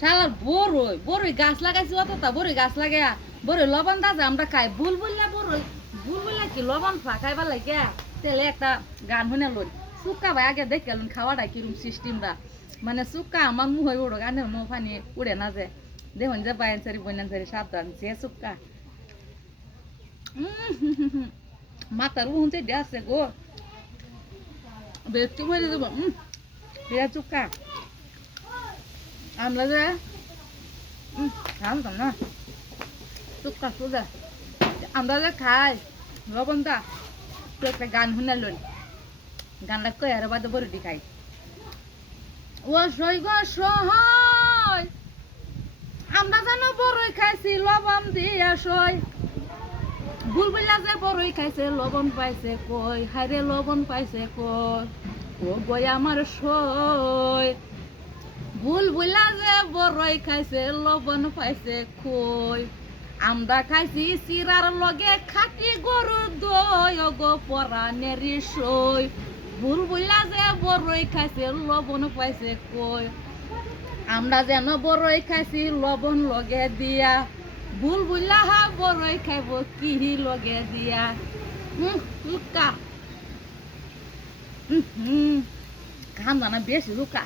শালার বড়ই গাছ লাগাইছি অতটা বড়ই গাছ লাগাইয়া বড়ই লবণ দাজে আমরা খাই বুলবুল্লা বুলবুল্লা কি লবণ খাইবার লাগে তেলে একটা গান শুনে লই সুক্কা ভাই আগে দেখে এলুন খাওয়াটা কিরম সিস্টেমটা মানে সুক্কা আমার মুহ উড়ো গানের মুখ পানি উড়ে না যে দেখুন যে বাইন সারি বইনান সারি সাবধান যে সুক্কা মাথার উহুনতে আছে গো বেশি বলে দেবো বিরাট সুক্কা আমরা যে জানতাম না সুক্কা সুদা আমরা যে খাই লবণটা তো একটা গান শুনে লই গানটা কই আর বাদে বড়ি খাই ও সই গো সহায় আমরা যেন বড়ই খাইছি লবণ দিয়া সই বুলবুলা যে বড়ই খাইছে লবণ পাইছে কই হাইরে লবণ পাইছে কই ও গই আমার সই বুলবুলা যে বড়ই খাইছে লবণ পাইছে কই আমরা খাইছি চিরার লগে খাটি গরু দই গো পরানেরি সই বুলবুলা যে বড়ই খাইছে লবণ পাইছে কই আমরা যেন বড়ই খাইছি লবণ লগে দিয়া বুলবুলা হা বড়ই খাইব কি লগে দিয়া লুকা খান জানা বেশি লুকা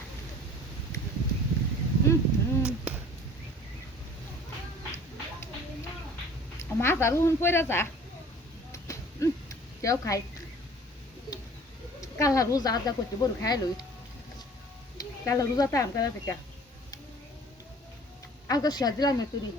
মাছ আর উন পড়ে যা কেউ খাই কালা রোজা আদা করতে বড় খাই লই কালা রোজা তাম কালা থেকে আগে সাজিলাম তুই